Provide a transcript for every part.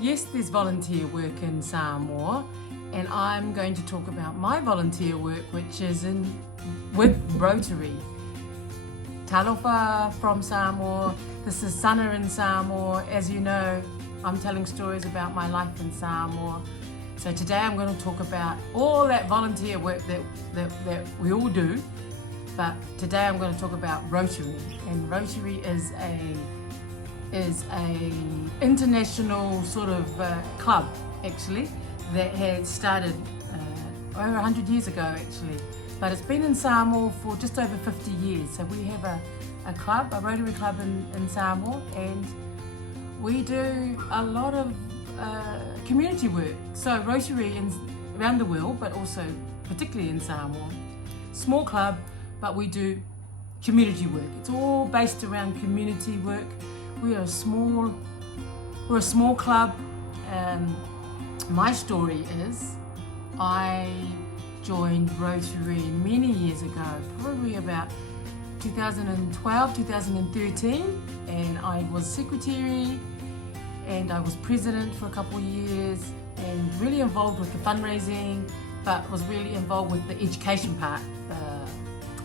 Yes, there's volunteer work in Samoa, and I'm going to talk about my volunteer work, which is with Rotary. Talofa from Samoa. This is Sana in Samoa. As you know, I'm telling stories about my life in Samoa. So today I'm going to talk about all that volunteer work that we all do. But today I'm going to talk about Rotary. And Rotary is a international sort of club, actually, that had started over 100 years ago, actually. But it's been in Samoa for just over 50 years. So we have a club, a Rotary Club in Samoa, and we do a lot of community work. So Rotary around the world, but also particularly in Samoa. Small club, but we do community work. It's all based around community work. We're a small club. My story is I joined Rotary many years ago, probably about 2012, 2013, and I was secretary and I was president for a couple of years and really involved with the fundraising, but was really involved with the education part,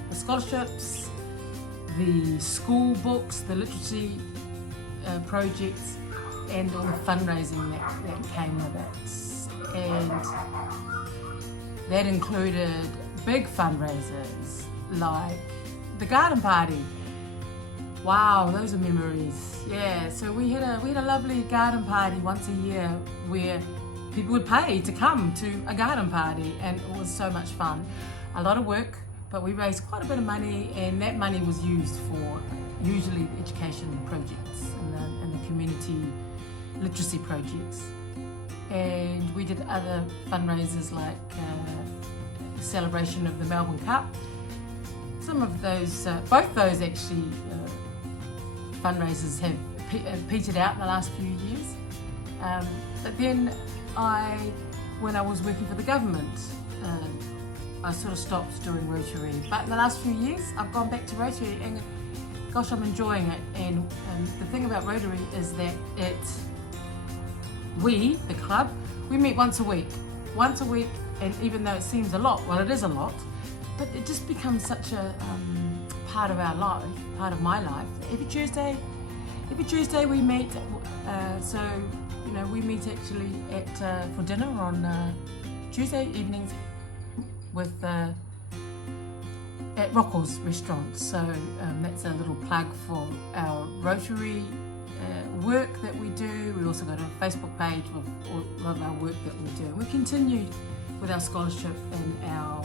the scholarships, the school books, the literacy projects, and all the fundraising that came with it. And that included big fundraisers like the garden party. Wow, those are memories. Yeah, so we had a lovely garden party once a year where people would pay to come to a garden party, and it was so much fun. A lot of work, but we raised quite a bit of money, and that money was used for usually education projects and the community literacy projects. And we did other fundraisers like celebration of the Melbourne Cup. Some of those, both those actually fundraisers have petered out in the last few years. But then when I was working for the government, I sort of stopped doing Rotary. But in the last few years, I've gone back to Rotary, and gosh, I'm enjoying it. And the thing about Rotary is that we, the club, we meet once a week, and even though it seems a lot, well, it is a lot, but it just becomes such a part of our life, part of my life. Every Tuesday we meet. So we meet actually for dinner on Tuesday evenings with at Rocco's restaurant. So that's a little plug for our Rotary work that we do. We also got a Facebook page with all of our work that we do. We continued with our scholarship and our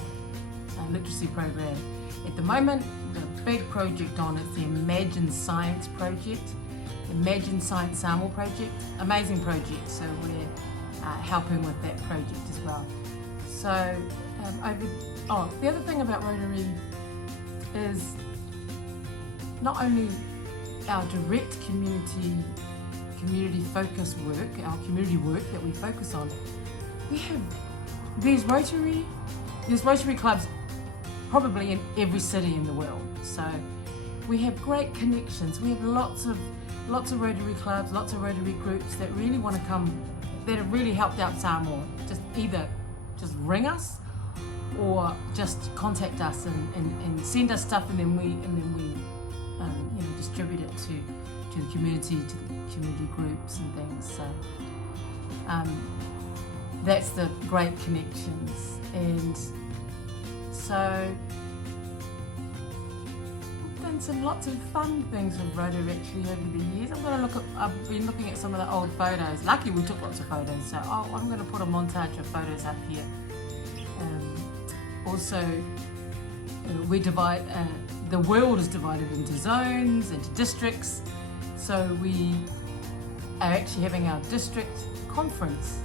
literacy program. At the moment, the big project on it's the Imagine Science project, Imagine Science Samoa project. Amazing project. So we're helping with that project as well. So the other thing about Rotary is not only our direct community focused work, our community work that we focus on. There's Rotary clubs probably in every city in the world. So we have great connections. We have lots of Rotary clubs, lots of Rotary groups that really want to come, that have really helped out Samoa. Just ring us or just contact us and send us stuff, and then we distribute it to the community, to the community groups and things. So that's the great connections. And so we've done lots of fun things with Rotary actually over the years. I've been looking at some of the old photos. Lucky we took lots of photos, so I'm going to put a montage of photos up here. Also, we divide, the world is divided into zones, into districts. So we are actually having our district conference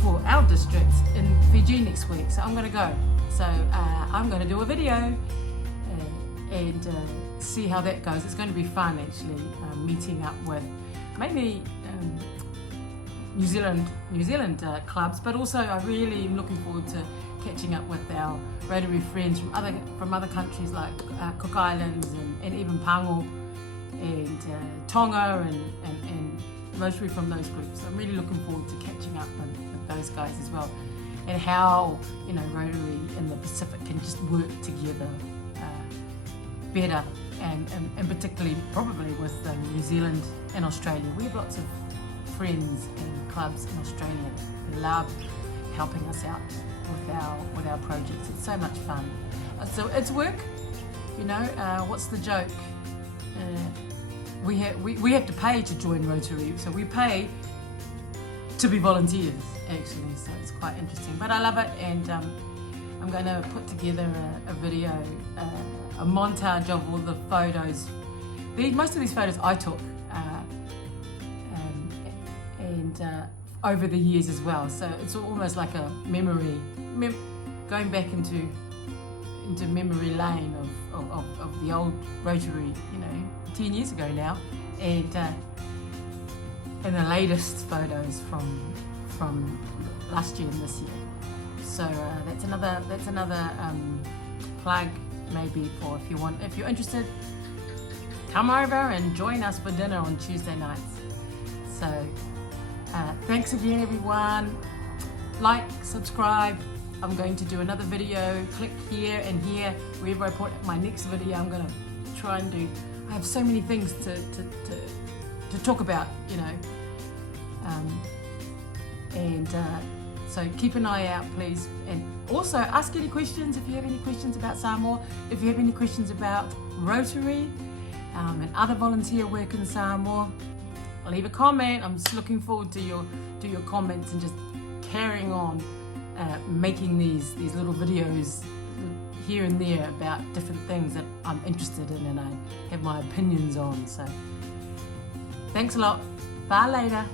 for our district in Fiji next week. So I'm going to go. So I'm going to do a video and see how that goes. It's going to be fun actually, meeting up with mainly New Zealand clubs, but also I really am looking forward to catching up with our Rotary friends from other countries like Cook Islands and even Pango and Tonga and mostly from those groups. So I'm really looking forward to catching up with those guys as well, and how, you know, Rotary in the Pacific can just work together better, and particularly probably with New Zealand and Australia. We have lots of friends and clubs in Australia who love helping us out with our projects. It's so much fun. So it's work, you know. What's the joke? We have to pay to join Rotary, so we pay to be volunteers actually. So it's quite interesting, but I love it, and I'm going to put together a video, a montage of all the photos. Most of these photos I took, and over the years as well. So it's almost like a memory, going back into memory lane of the old Rotary, you know, 10 years ago now, and the latest photos from last year and this year. So that's another plug, maybe, for if you're interested, come over and join us for dinner on Tuesday nights. So thanks again, everyone. Like, subscribe. I'm going to do another video. Click here and here, wherever I put my next video. I'm going to try and do. I have so many things to talk about, you know, so keep an eye out, please. And also ask any questions if you have any questions about Samoa. If you have any questions about Rotary and other volunteer work in Samoa, leave a comment. I'm just looking forward to your comments, and just carrying on making these little videos here and there about different things that I'm interested in and I have my opinions on. So thanks a lot. Bye later.